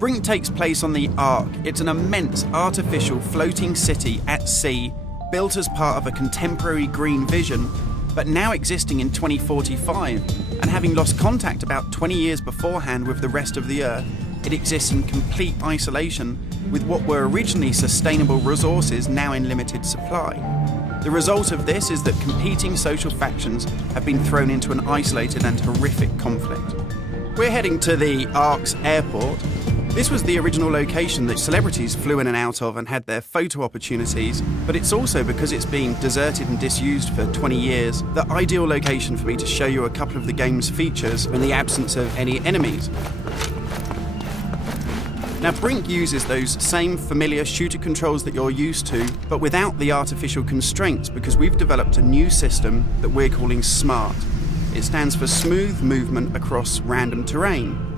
Brink takes place on the Ark. It's an immense artificial floating city at sea, built as part of a contemporary green vision, but now existing in 2045, and having lost contact about 20 years beforehand with the rest of the Earth, it exists in complete isolation with what were originally sustainable resources now in limited supply. The result of this is that competing social factions have been thrown into an isolated and horrific conflict. We're heading to the Ark's airport. This was the original location that celebrities flew in and out of and had their photo opportunities, but it's also, because it's been deserted and disused for 20 years, the ideal location for me to show you a couple of the game's features in the absence of any enemies. Now, Brink uses those same familiar shooter controls that you're used to, but without the artificial constraints, because we've developed a new system that we're calling SMART. It stands for Smooth Movement Across Random Terrain.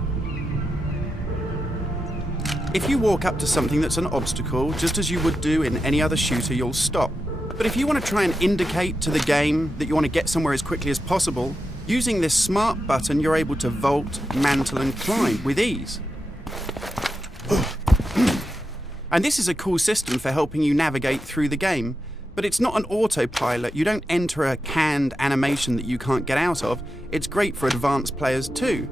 If you walk up to something that's an obstacle, just as you would do in any other shooter, you'll stop. But if you want to try and indicate to the game that you want to get somewhere as quickly as possible, using this SMART button, you're able to vault, mantle, and climb with ease. And this is a cool system for helping you navigate through the game, but it's not an autopilot. You don't enter a canned animation that you can't get out of. It's great for advanced players too.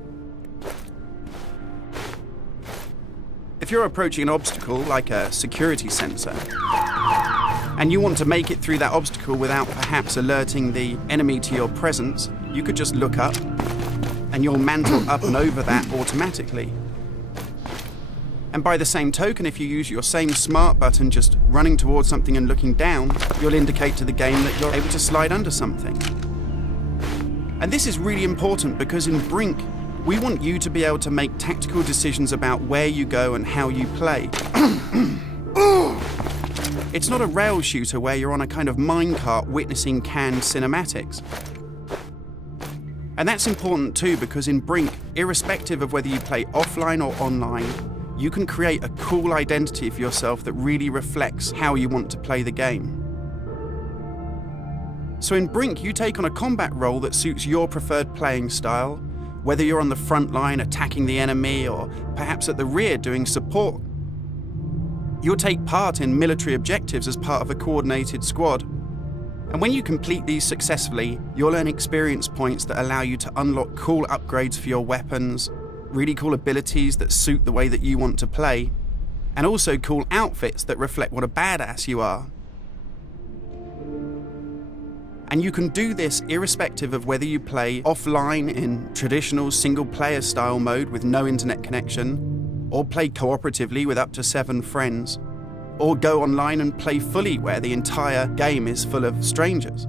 If you're approaching an obstacle like a security sensor, and you want to make it through that obstacle without perhaps alerting the enemy to your presence, you could just look up and you'll mantle up and over that automatically. And by the same token, if you use your same SMART button just running towards something and looking down, you'll indicate to the game that you're able to slide under something. And this is really important because in Brink, we want you to be able to make tactical decisions about where you go and how you play. It's not a rail shooter where you're on a kind of minecart witnessing canned cinematics. And that's important too, because in Brink, irrespective of whether you play offline or online, you can create a cool identity for yourself that really reflects how you want to play the game. So in Brink, you take on a combat role that suits your preferred playing style, whether you're on the front line attacking the enemy or perhaps at the rear doing support. You'll take part in military objectives as part of a coordinated squad. And when you complete these successfully, you'll earn experience points that allow you to unlock cool upgrades for your weapons, really cool abilities that suit the way that you want to play, and also cool outfits that reflect what a badass you are. And you can do this irrespective of whether you play offline in traditional single-player style mode with no internet connection, or play cooperatively with up to 7 friends, or go online and play fully where the entire game is full of strangers.